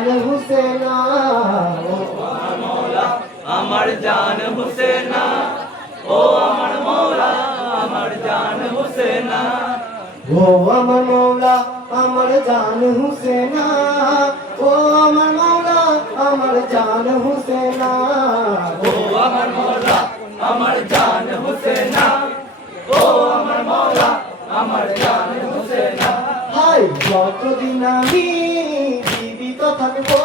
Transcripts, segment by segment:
জান হুসেনা, ও আমার মৌলা আমার জান হুসেনা, ও আমার মৌলা আমার জান হুসেনা, ও আমার মৌলা আমার জান হুসেনা, ও আমার মৌলা আমার জান হুসেনা, ও আমার মৌলা আমার জান হুসেনা, ও আমার মৌলা আমার জান হুসেনা। হাই যতদিন আমি জীবিত থাকবো,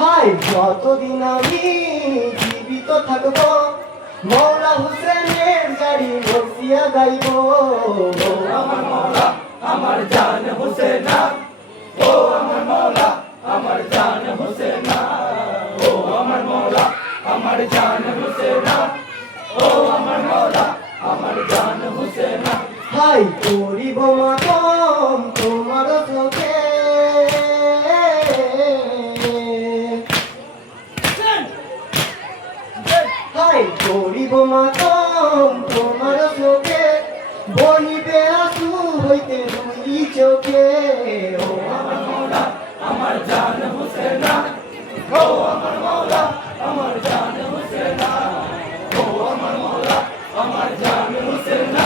হাই যতদিন আমি জীবিত থাকবো, মৌলা হুসেনের গাড়ি বসিয়া গাইব। ও আমার মৌলা আমার জান হুসেনা, ও আমার মৌলা আমার জান হুসেনা, ও আমার মৌলা আমার জান হুসেনা, ও আমার মৌলা আমার জান হুসেনা। হাই করিব মাতম তোমার চোখে, হাই করিব মাতম তোমার চোখে, বহিবে আসু হইতে দুই চোখে। ও আমার মৌলা আমার জান হুসেনা, ও আমার মৌলা আমার জান হুসেনা, ও আমার মৌলা আমার জান হুসেনা,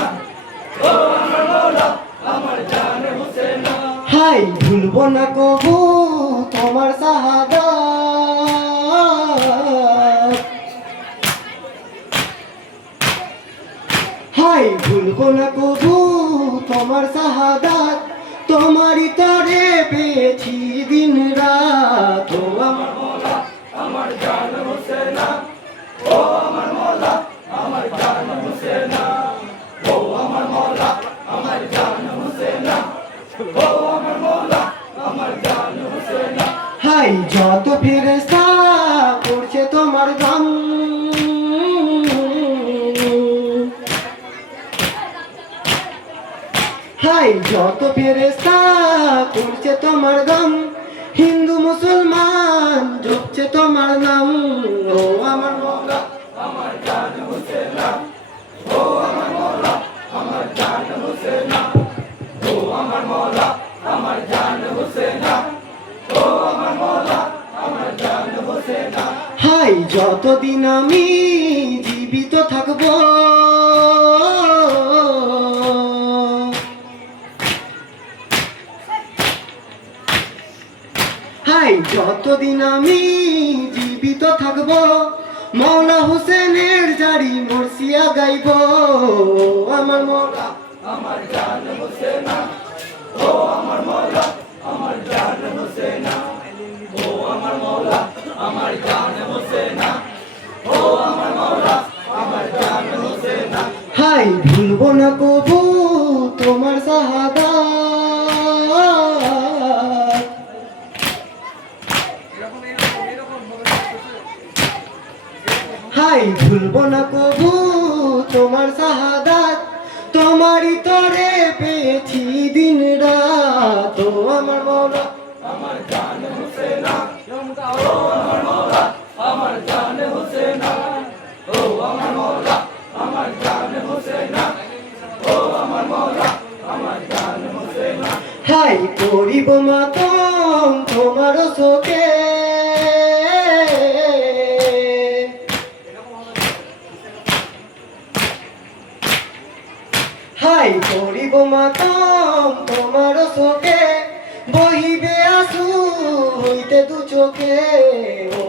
ও আমার মৌলা আমার জান হুসেনা। হাই ভুলব না কবু তোমার শাহাদাত, হাই ভুলব না কবু তোমার শাহাদাত, তোমারই তরে পেয়েছি দিন রাত। ও আমার মৌলা আমার জান হুসেনা, ও আমার মৌলা আমার জান হুসেনা, ও আমার মৌলা আমার জান হুসেনা, ও আমার মৌলা আমার জান হুসেনা। হাই যত ফেরেশতা করছে তোমার গান, হাই যত ফেরেশতা করছে তোমার গান, হিন্দু মুসলমান জপছে তোমার নাম। ও আমার মৌলা আমার জান হুসেনা, ও আমার মৌলা আমার জান হুসেনা, ও আমার মৌলা আমার জান হুসেনা, ও আমার মৌলা আমার জান হুসেনা। হাই যতদিন আমি জীবিত থাকবো, হাই যতদিন আমি জীবিত থাকবো, মৌলা হুসেনের জারি মরসিয়া গাইব। আমার মৌলা আমার জান হুসেনা, ও আমার মৌলা আমার জান হুসেনা, ও আমার মৌলা আমার জান হুসেনা, ও আমার মৌলা আমার জান হুসেনা। হাই ভুলব না কবু তোমার শাহাদাত, হাই ভুলব না কবু তোমার শাহাদাত, তোমারই তরে পেয়েছি দিন রাত। ও আমার মৌলা আমার জান হুসেনা, ও আমার মৌলা আমার জান হুসেনা, ও আমার মৌলা আমার জান হুসেনা, ও আমার মৌলা আমার জান হুসেনা। হাই করিব মাতম তোমার শোকে, হাই করিব মাতম তোমার শোকে, বহিবে আসু হইতে দু চোখে। ও